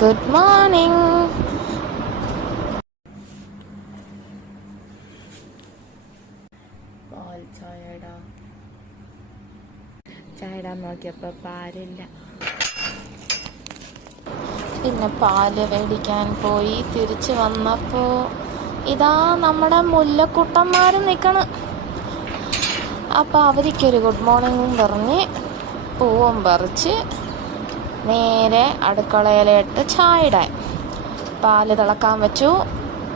Good morning. പാൽ ചായ ഇടാൻ നോക്കിയപ്പോൾ പാലില്ല. പിന്നെ പാല് മേടിക്കാൻ പോയി. തിരിച്ച് വന്നപ്പോൾ ഇതാ നമ്മുടെ മുല്ലക്കുട്ടന്മാർ നിൽക്കണം. അപ്പോൾ അവർക്കൊരു ഗുഡ് മോർണിംഗും പറഞ്ഞ് പൂവും പറിച്ച് നേരെ അടുക്കളയിലിട്ട് ചായ ഇടാൻ. പാല് തിളക്കാൻ വെച്ചു,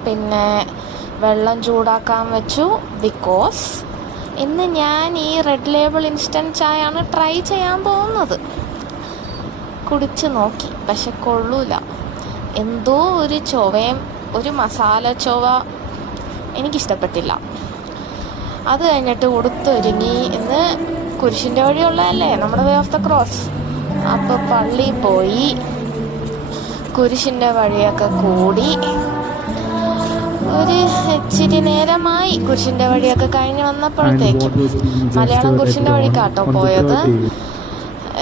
പിന്നെ വെള്ളം ചൂടാക്കാൻ വെച്ചു. ബിക്കോസ് ഇന്ന് ഞാൻ ഈ റെഡ് ലേബിൾ ഇൻസ്റ്റൻറ്റ് ചായയാണ് ട്രൈ ചെയ്യാൻ പോകുന്നത്. കുടിച്ച് നോക്കി, പക്ഷെ കൊള്ളൂല. എന്തോ ഒരു ചൊവയും ഒരു മസാല ചൊവ എനിക്കിഷ്ടപ്പെട്ടില്ല. അത് കഴിഞ്ഞിട്ട് ഉടുത്തൊരുങ്ങി. ഇന്ന് കുരിശിൻ്റെ വഴിയുള്ളതല്ലേ, നമ്മുടെ വേ ഓഫ് ദ ക്രോസ്. അപ്പോൾ പള്ളിയിൽ പോയി കുരിശിൻ്റെ വഴിയൊക്കെ കൂടി ഒരു ഇച്ചിരി നേരമായി. കുരിശിൻ്റെ വഴിയൊക്കെ കഴിഞ്ഞ് വന്നപ്പോഴത്തേക്കും മലയാളം കുരിശിൻ്റെ വഴിക്കാട്ടോ പോയത്.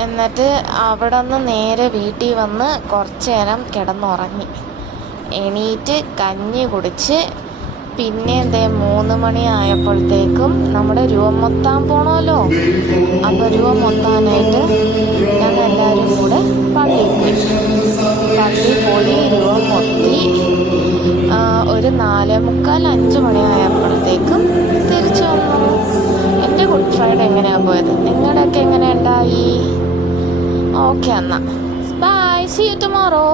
എന്നിട്ട് അവിടെ നിന്ന് നേരെ വീട്ടിൽ വന്ന് കുറച്ച് നേരം കിടന്നുറങ്ങി. എണീറ്റ് കഞ്ഞി കുടിച്ച് പിന്നെ 3 മണിയായപ്പോഴത്തേക്കും നമ്മുടെ രൂപം മൊത്താൻ പോകണമല്ലോ. അപ്പോൾ രൂപം മൊത്താനായിട്ട് ഞങ്ങൾ എല്ലാവരും കൂടെ പള്ളിയിൽ പോയി രൂപം മൊത്തി. ഒരു 4:45 മണിയായപ്പോഴത്തേക്കും തിരിച്ചു വന്നു. എൻ്റെ ഗുഡ് ഫ്രൈഡേ എങ്ങനെയാണ് പോയത്? നിങ്ങളുടെയൊക്കെ എങ്ങനെ ഉണ്ടായി? ഓക്കെ, എന്നാൽ ബൈ, സീ യു ടുമോറോ.